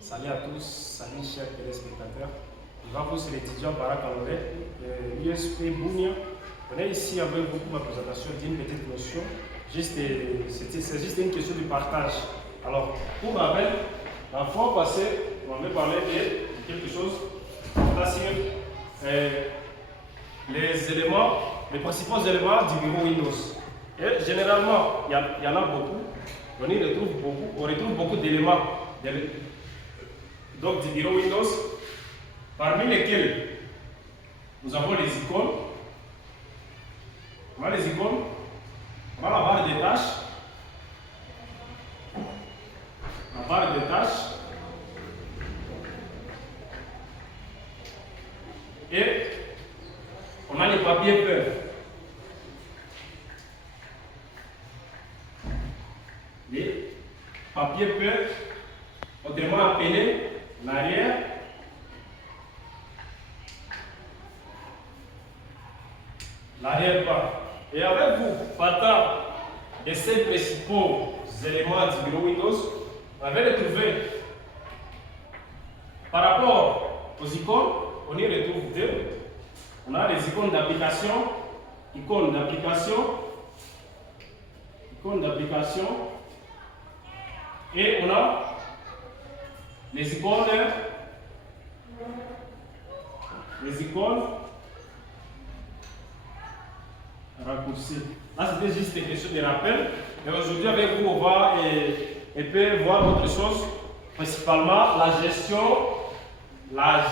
Salut à tous, salut chers téléspectateurs. Je vous, c'est l'étudiant Barak Aloré, USP Bounia. On est ici avec vous pour la présentation d'une petite notion. C'est juste une question de partage. Alors, pour rappel, la fois passée, on avait parlé de quelque chose sur les éléments, les principaux éléments du bureau Windows. Et généralement, il y en a beaucoup. On retrouve beaucoup d'éléments donc du bureau Windows, parmi lesquels nous avons les icônes. On a les icônes, on a la barre des tâches, et on a les papiers peints. Les papiers peints, autrement appelés l'arrière, l'arrière-plan. Et avec vous, partant de ces principaux éléments du bureau Windows, on avait retrouvé, par rapport aux icônes, on y retrouve deux. On a les icônes d'application, et on a les icônes raccourcies. Là, c'était juste une question de rappel. Et aujourd'hui, avec vous, on va voir autre chose, principalement la gestion de la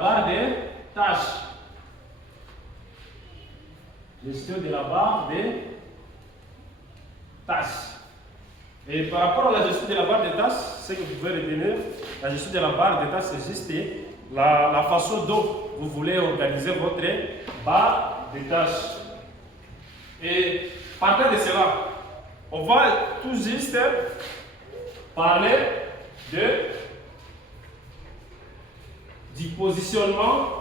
barre des tâches. Gestion de la barre des tâches. Et par rapport à la gestion de la barre des tâches, ce que vous pouvez retenir, la gestion de la barre des tâches, c'est juste la façon dont vous voulez organiser votre barre des tâches. Et partant de cela, on va tout juste parler du positionnement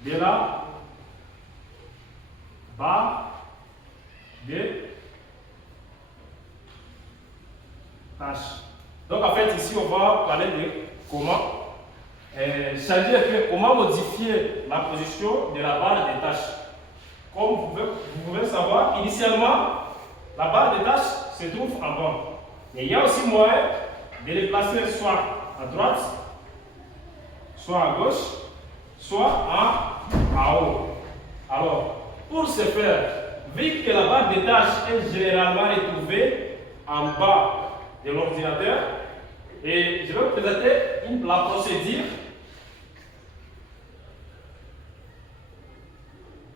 de la barre des tâches. Donc en fait ici on va parler de comment modifier la position de la barre des tâches. Comme vous pouvez savoir, initialement la barre des tâches se trouve en bas. Mais il y a aussi moyen de les placer soit à droite, soit à gauche, soit en haut. Alors, pour ce faire, vu que la barre des tâches est généralement retrouvée en bas de l'ordinateur, et je vais vous présenter la procédure.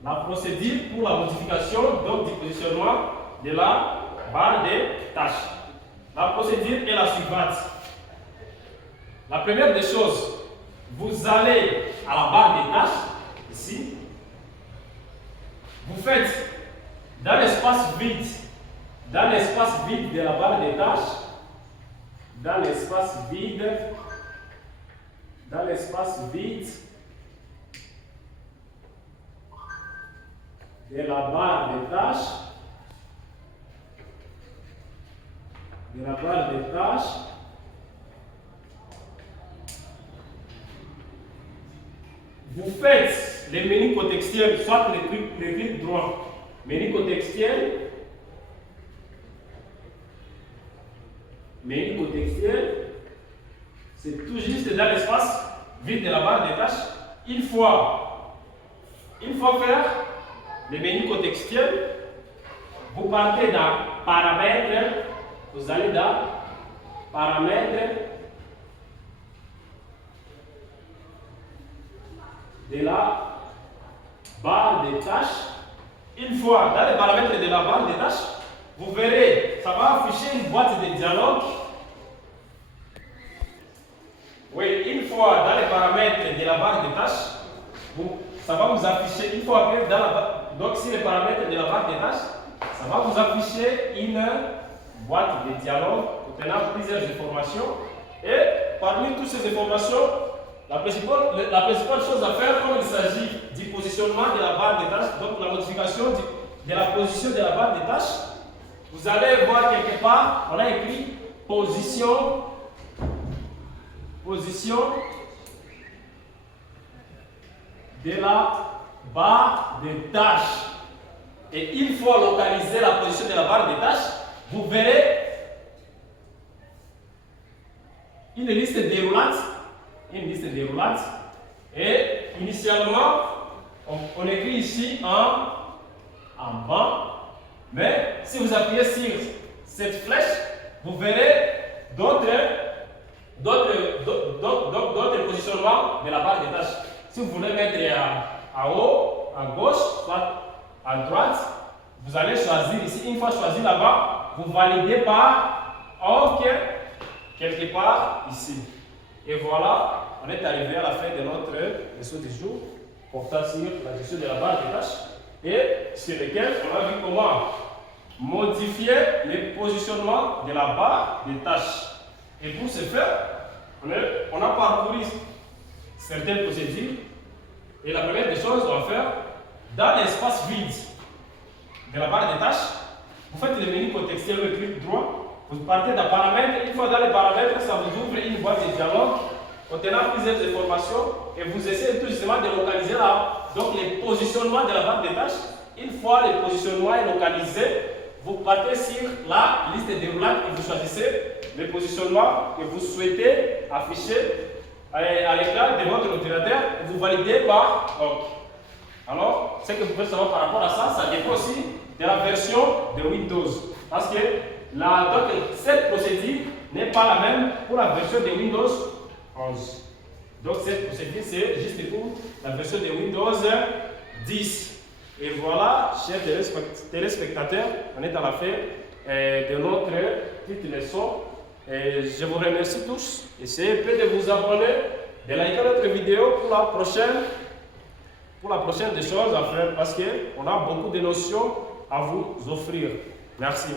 La procédure pour la modification donc, du positionnement de la barre des tâches. La procédure est la suivante. La première des choses, vous allez à la barre des tâches, ici. Vous faites dans l'espace vide de la barre des tâches, dans l'espace vide de la barre des tâches, vous faites les menus contextuels, soit le clic droit, menu contextuel, c'est tout juste dans l'espace vide de la barre des tâches. Une fois faire le menu contextuel, vous partez dans paramètres, vous allez dans paramètres de la barre des tâches. Une fois dans les paramètres de la barre des tâches, vous verrez, ça va afficher une boîte de dialogue. Oui, une fois dans les paramètres de la barre des tâches, ça va vous afficher, une fois après, donc si les paramètres de la barre des tâches, ça va vous afficher une boîte de dialogue contenant plusieurs informations. Et parmi toutes ces informations, la principale chose à faire, comme il s'agit du positionnement de la barre des tâches, donc la modification de la position de la barre des tâches, vous allez voir quelque part, on a écrit position de la barre des tâches. Et une fois localisé la position de la barre des tâches, vous verrez une liste déroulante. Et initialement, on écrit ici en bas. Mais si vous appuyez sur cette flèche, vous verrez d'autres positionnements de la barre des tâches. Si vous voulez mettre en haut, à gauche, soit à droite, vous allez choisir ici. Une fois choisi là-bas, vous validez par OK quelque part ici. Et voilà, on est arrivé à la fin de notre leçon du jour portant sur la gestion de la barre des tâches et sur lequel on a vu comment modifier le positionnement de la barre des tâches. Et pour ce faire, on a parcouru certaines procédures. Et la première des choses, on va faire dans l'espace vide de la barre des tâches, vous faites le menu contextuel, le clic droit. Vous partez d'un paramètre, une fois dans les paramètres, ça vous ouvre une boîte de dialogue contenant plusieurs informations et vous essayez tout justement de localiser donc les positionnements de la barre des tâches. Une fois le positionnement est localisé, vous partez sur la liste déroulante et vous choisissez le positionnement que vous souhaitez afficher à l'écran de votre ordinateur et vous validez par OK. Alors, ce que vous pouvez savoir par rapport à ça, ça dépend aussi de la version de Windows. Parce que donc, cette procédure n'est pas la même pour la version de Windows 11. Donc cette procédure, c'est juste pour la version de Windows 10. Et voilà, chers téléspectateurs, on est à la fin de notre petite leçon. Et je vous remercie tous. Essayez de vous abonner, de liker notre vidéo pour la prochaine des choses à faire parce qu'on a beaucoup de notions à vous offrir. Merci.